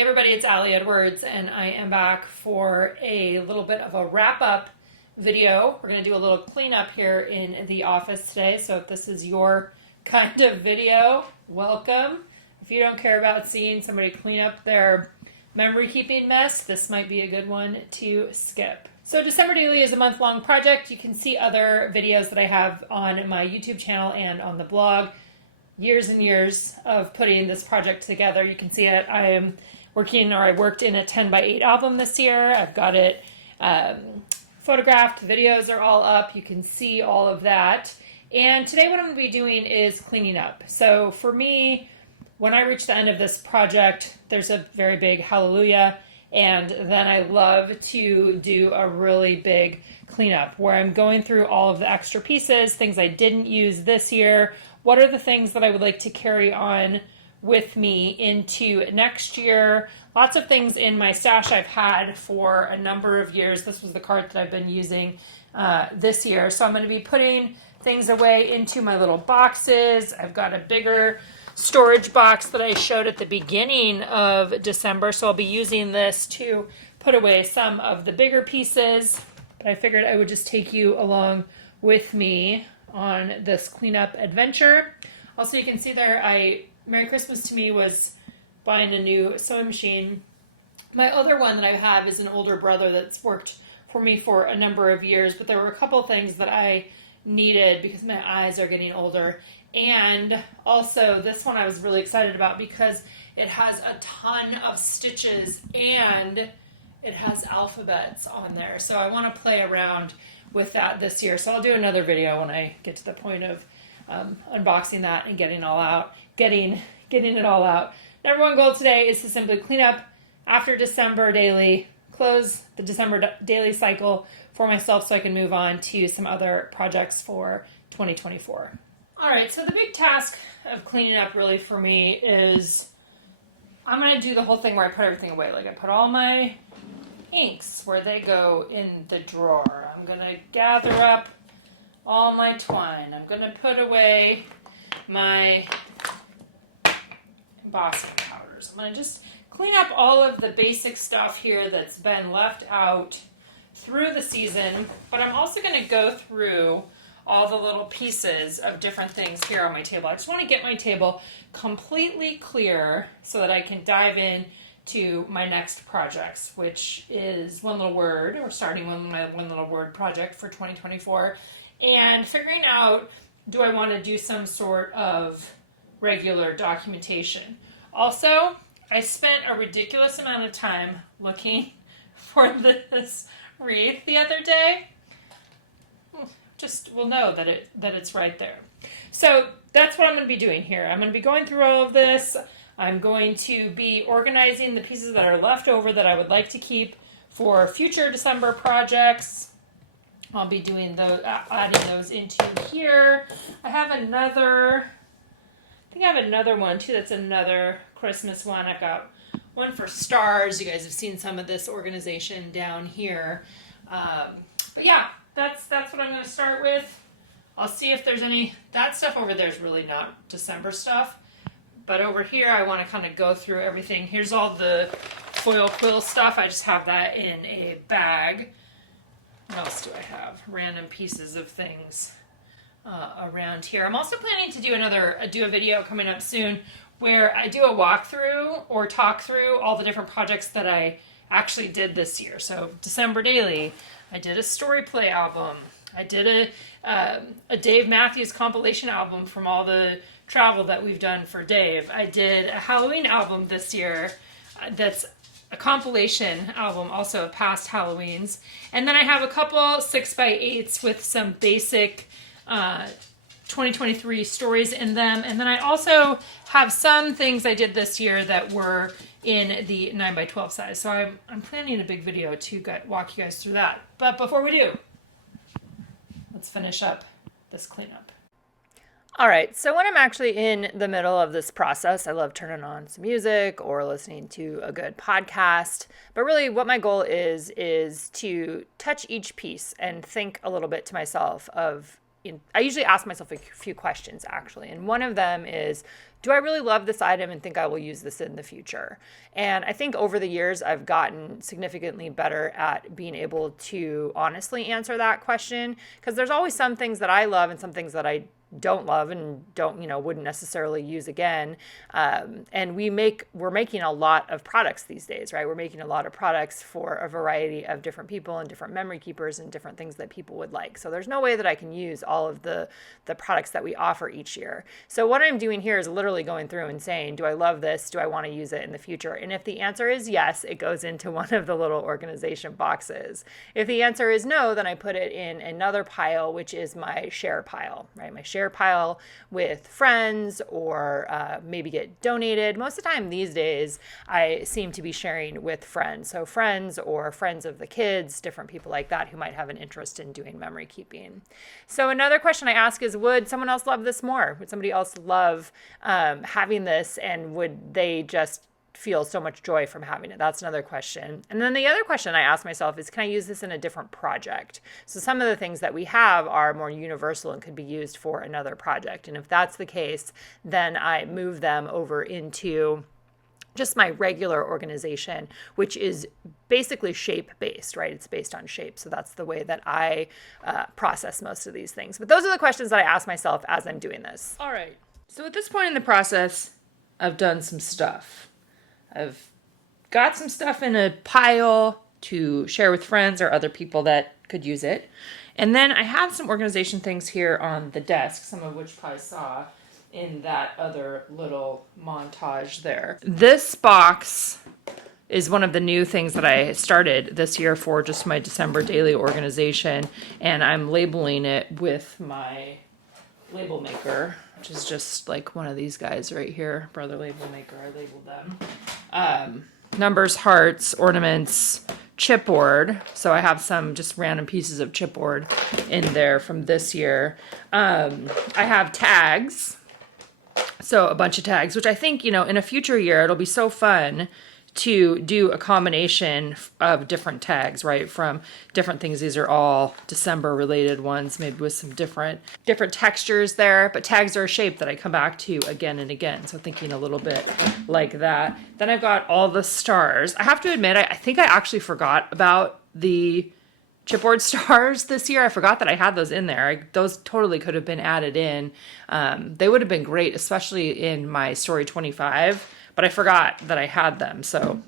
Hey everybody, it's Allie Edwards, and I am back for a little bit of a wrap-up video. We're going to do a little cleanup here in the office today, so if this is your kind of video, welcome. If you don't care about seeing somebody clean up their memory-keeping mess, this might be a good one to skip. So December Daily is a month-long project. You can see other videos that I have on my YouTube channel and on the blog. Years and years of putting this project together. You can see it. I worked in a 10 by 8 album this year. I've got it photographed. Videos are all up. You can see all of that. And today what I'm going to be doing is cleaning up. So for me, when I reach the end of this project, there's a very big hallelujah. And then I love to do a really big cleanup where I'm going through all of the extra pieces, things I didn't use this year. What are the things that I would like to carry on with me into next year? Lots of things in my stash I've had for a number of years. This was the cart that I've been using this year. So I'm going to be putting things away into my little boxes. I've got a bigger storage box that I showed at the beginning of December. So I'll be using this to put away some of the bigger pieces. But I figured I would just take you along with me on this cleanup adventure. Also, you can see there, Merry Christmas to me was buying a new sewing machine. My other one that I have is an older brother that's worked for me for a number of years, but there were a couple things that I needed because my eyes are getting older. And also this one I was really excited about because it has a ton of stitches and it has alphabets on there. So I want to play around with that this year. So I'll do another video when I get to the point of unboxing that and getting it all out. Number one goal today is to simply clean up after December Daily, close the December Daily cycle for myself so I can move on to some other projects for 2024. All right, so the big task of cleaning up really for me is I'm going to do the whole thing where I put everything away. Like I put all my inks where they go in the drawer. I'm going to gather up all my twine. I'm going to put away my embossing powders. I'm going to just clean up all of the basic stuff here that's been left out through the season, but I'm also going to go through all the little pieces of different things here on my table. I just want to get my table completely clear so that I can dive in to my next projects, which is one little word, or starting my one little word project for 2024, and figuring out, do I want to do some sort of regular documentation? Also, I spent a ridiculous amount of time looking for this wreath the other day. Just will know that it's right there. So that's what I'm going to be doing here. I'm going to be going through all of this. I'm going to be organizing the pieces that are left over that I would like to keep for future December projects. I'll be doing those, adding those into here. I have another one too. That's another Christmas one. I've got one for stars. You guys have seen some of this organization down here. But yeah, that's what I'm going to start with. I'll see if there's any. That stuff over there is really not December stuff. But over here, I want to kind of go through everything. Here's all the foil quill stuff. I just have that in a bag. What else do I have? Random pieces of things around here. I'm also planning to do a video coming up soon where I do a walkthrough or talk through all the different projects that I actually did this year. So December Daily, I did a story play album. I did a Dave Matthews compilation album from all the travel that we've done for Dave. I did a Halloween album this year that's a compilation album also of past Halloweens. And then I have a couple 6x8s with some basic 2023 stories in them. And then I also have some things I did this year that were in the 9x12 size. So I'm planning a big video to walk you guys through that. But before we do, let's finish up this cleanup. All right, so when I'm actually in the middle of this process, I love turning on some music or listening to a good podcast. But really what my goal is to touch each piece and think a little bit to myself of I usually ask myself a few questions actually. And one of them is, do I really love this item and think I will use this in the future? And I think over the years, I've gotten significantly better at being able to honestly answer that question, because there's always some things that I love and some things that I don't love and wouldn't necessarily use again. And we're making a lot of products these days, right? We're making a lot of products for a variety of different people and different memory keepers and different things that people would like. So there's no way that I can use all of the products that we offer each year. So what I'm doing here is literally going through and saying, do I love this? Do I want to use it in the future? And if the answer is yes, it goes into one of the little organization boxes. If the answer is no, then I put it in another pile, which is my share pile, right? My share pile with friends, or maybe get donated. Most of the time these days, I seem to be sharing with friends. So friends or friends of the kids, different people like that who might have an interest in doing memory keeping. So another question I ask is, would someone else love this more? Would somebody else love having this, and would they just feel so much joy from having it? That's another question. And then the other question I ask myself is, can I use this in a different project? So some of the things that we have are more universal and could be used for another project. And if that's the case, then I move them over into just my regular organization, which is basically shape-based, right? It's based on shape. So that's the way that I process most of these things. But those are the questions that I ask myself as I'm doing this. All right. So at this point in the process, I've done some stuff. I've got some stuff in a pile to share with friends or other people that could use it. And then I have some organization things here on the desk, some of which you probably saw in that other little montage there. This box is one of the new things that I started this year for just my December daily organization. And I'm labeling it with my label maker, which is just like one of these guys right here, Brother Label Maker. I labeled them. Numbers, hearts, ornaments, chipboard. So I have some just random pieces of chipboard in there from this year. I have tags. So a bunch of tags, which I think, in a future year, it'll be so fun to do a combination of different tags, right? From different things. These are all December related ones, maybe with some different textures there, but tags are a shape that I come back to again and again. So thinking a little bit like that. Then I've got all the stars. I have to admit, I think I actually forgot about the chipboard stars this year. I forgot that I had those in there. Those totally could have been added in. They would have been great, especially in my Story 25. But I forgot that I had them. So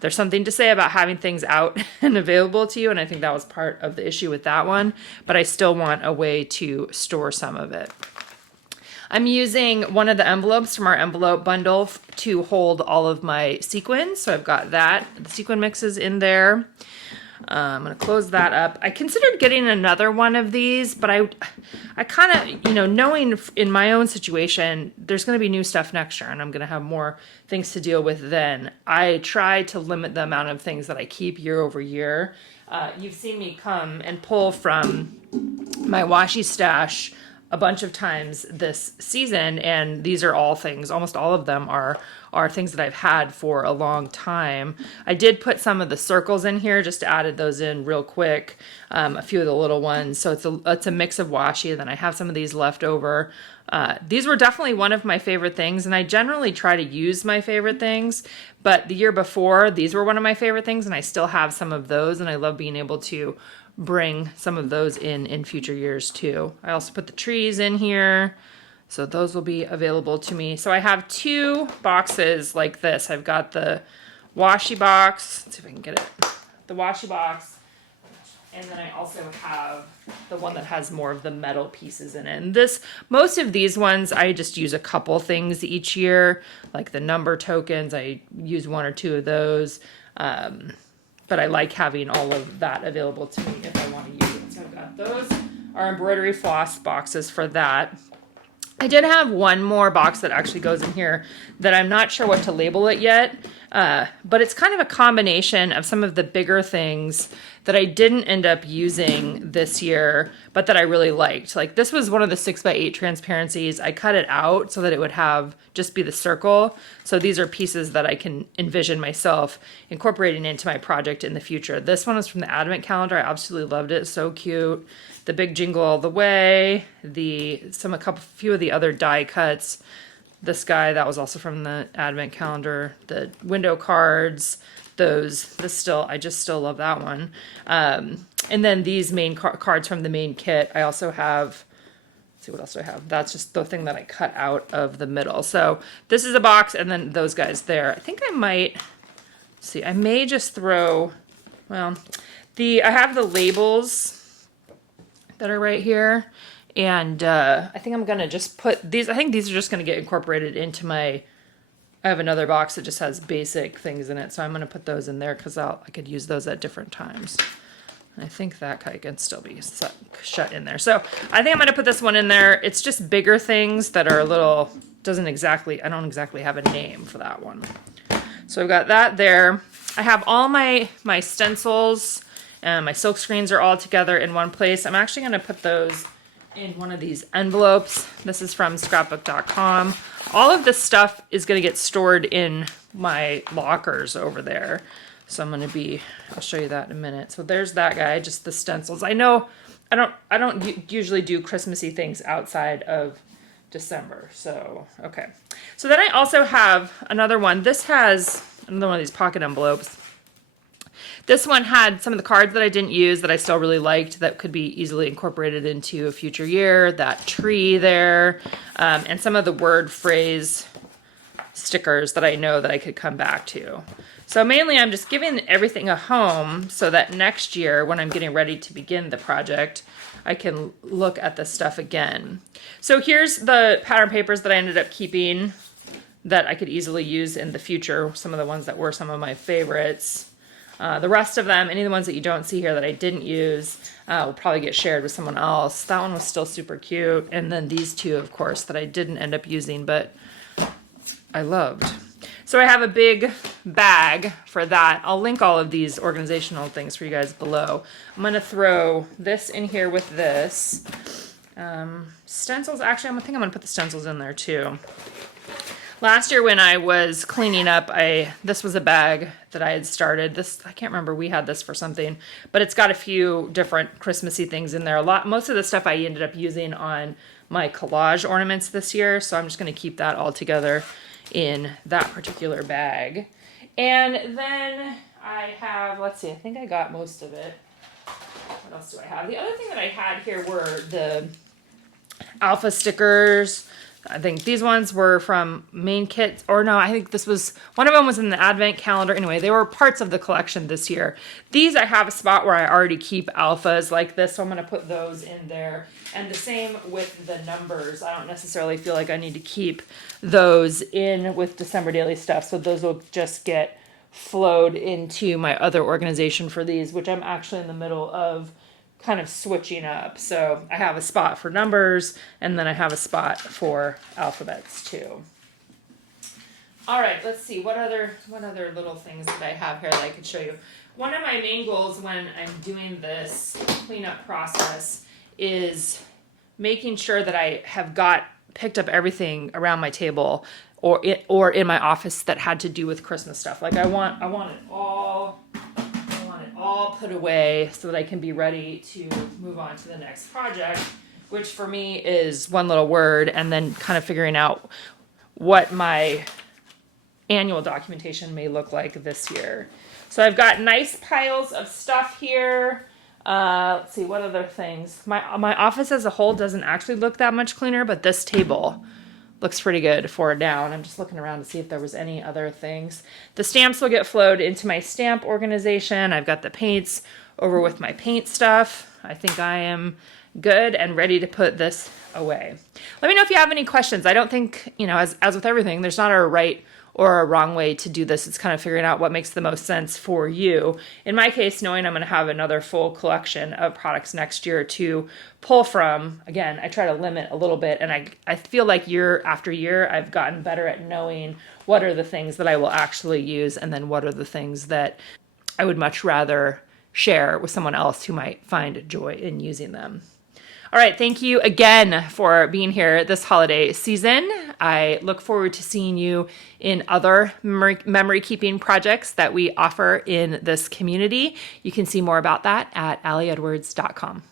there's something to say about having things out and available to you. And I think that was part of the issue with that one. But I still want a way to store some of it. I'm using one of the envelopes from our envelope bundle to hold all of my sequins. So I've got that. The sequin mixes in there. I'm going to close that up. I considered getting another one of these, but I kind of, knowing in my own situation, there's going to be new stuff next year and I'm going to have more things to deal with then. I try to limit the amount of things that I keep year over year. You've seen me come and pull from my washi stash a bunch of times this season, and these are all things, almost all of them are things that I've had for a long time. I did put some of the circles in here, just added those in real quick, a few of the little ones. So it's a mix of washi, and then I have some of these left over. These were definitely one of my favorite things, and I generally try to use my favorite things, but the year before, these were one of my favorite things, and I still have some of those, and I love being able to bring some of those in future years too. I also put the trees in here, so those will be available to me. So I have two boxes like this. I've got the washi box. Let's see if I can get it. The washi box. And then I also have the one that has more of the metal pieces in it. And most of these ones, I just use a couple things each year, like the number tokens. I use one or two of those. But I like having all of that available to me if I want to use it. So I've got those are embroidery floss boxes for that. I did have one more box that actually goes in here that I'm not sure what to label it yet. But it's kind of a combination of some of the bigger things that I didn't end up using this year, but that I really liked. Like this was one of the 6x8 transparencies. I cut it out so that it would have just be the circle. So these are pieces that I can envision myself incorporating into my project in the future. This one is from the Advent calendar. I absolutely loved it. So cute. The big jingle all the way. A few of the other die cuts. This guy, that was also from the Advent calendar. The window cards, I just still love that one. And then these main cards from the main kit. I also have, let's see what else do I have. That's just the thing that I cut out of the middle. So this is a box, and then those guys there. I think I might, I may just throw, I have the labels that are right here. And I think I'm going to just put these, I think these are just going to get incorporated into I have another box that just has basic things in it. So I'm going to put those in there because I could use those at different times. And I think that can still be shut in there. So I think I'm going to put this one in there. It's just bigger things that are a little, I don't exactly have a name for that one. So I've got that there. I have all my stencils and my silk screens are all together in one place. I'm actually going to put those in one of these envelopes. This is from scrapbook.com. All of this stuff is going to get stored in my lockers over there. So I'll show you that in a minute. So there's that guy, just the stencils. I know I don't usually do Christmassy things outside of December. So, okay. So then I also have another one. This has another one of these pocket envelopes. This one had some of the cards that I didn't use that I still really liked that could be easily incorporated into a future year. That tree there, and some of the word phrase stickers that I know that I could come back to. So mainly I'm just giving everything a home so that next year when I'm getting ready to begin the project, I can look at this stuff again. So here's the pattern papers that I ended up keeping that I could easily use in the future. Some of the ones that were some of my favorites. The rest of them, any of the ones that you don't see here that I didn't use, will probably get shared with someone else. That one was still super cute. And then these two, of course, that I didn't end up using, but I loved. So I have a big bag for that. I'll link all of these organizational things for you guys below. I'm going to throw this in here with this. Stencils, actually, I think I'm going to put the stencils in there too. Last year when I was cleaning up, this was a bag that I had started. I can't remember, we had this for something, but it's got a few different Christmassy things in there. Most of the stuff I ended up using on my collage ornaments this year, so I'm just going to keep that all together in that particular bag. And then I have, let's see, I think I got most of it. What else do I have? The other thing that I had here were the alpha stickers. I think these ones were from main kits, or no, I think one of them was in the Advent calendar. Anyway, they were parts of the collection this year. These I have a spot where I already keep alphas like this, so I'm going to put those in there. And the same with the numbers. I don't necessarily feel like I need to keep those in with December daily stuff, so those will just get flowed into my other organization for these, which I'm actually in the middle of kind of switching up. So I have a spot for numbers, and then I have a spot for alphabets too. All right, let's see, what other little things that I have here that I could show you. One of my main goals when I'm doing this cleanup process is making sure that I have picked up everything around my table or in my office that had to do with Christmas stuff. Like I want it all put away so that I can be ready to move on to the next project, which for me is one little word, and then kind of figuring out what my annual documentation may look like this year. So I've got nice piles of stuff here. Let's see, what other things? My office as a whole doesn't actually look that much cleaner, but this table looks pretty good for now. And I'm just looking around to see if there was any other things. The stamps will get flowed into my stamp organization. I've got the paints over with my paint stuff. I think I am good and ready to put this away. Let me know if you have any questions. I don't think, as with everything, there's not a right or a wrong way to do this. It's kind of figuring out what makes the most sense for you. In my case, knowing I'm going to have another full collection of products next year to pull from, again, I try to limit a little bit, and I feel like year after year, I've gotten better at knowing what are the things that I will actually use, and then what are the things that I would much rather share with someone else who might find joy in using them. All right, thank you again for being here this holiday season. I look forward to seeing you in other memory keeping projects that we offer in this community. You can see more about that at allieedwards.com.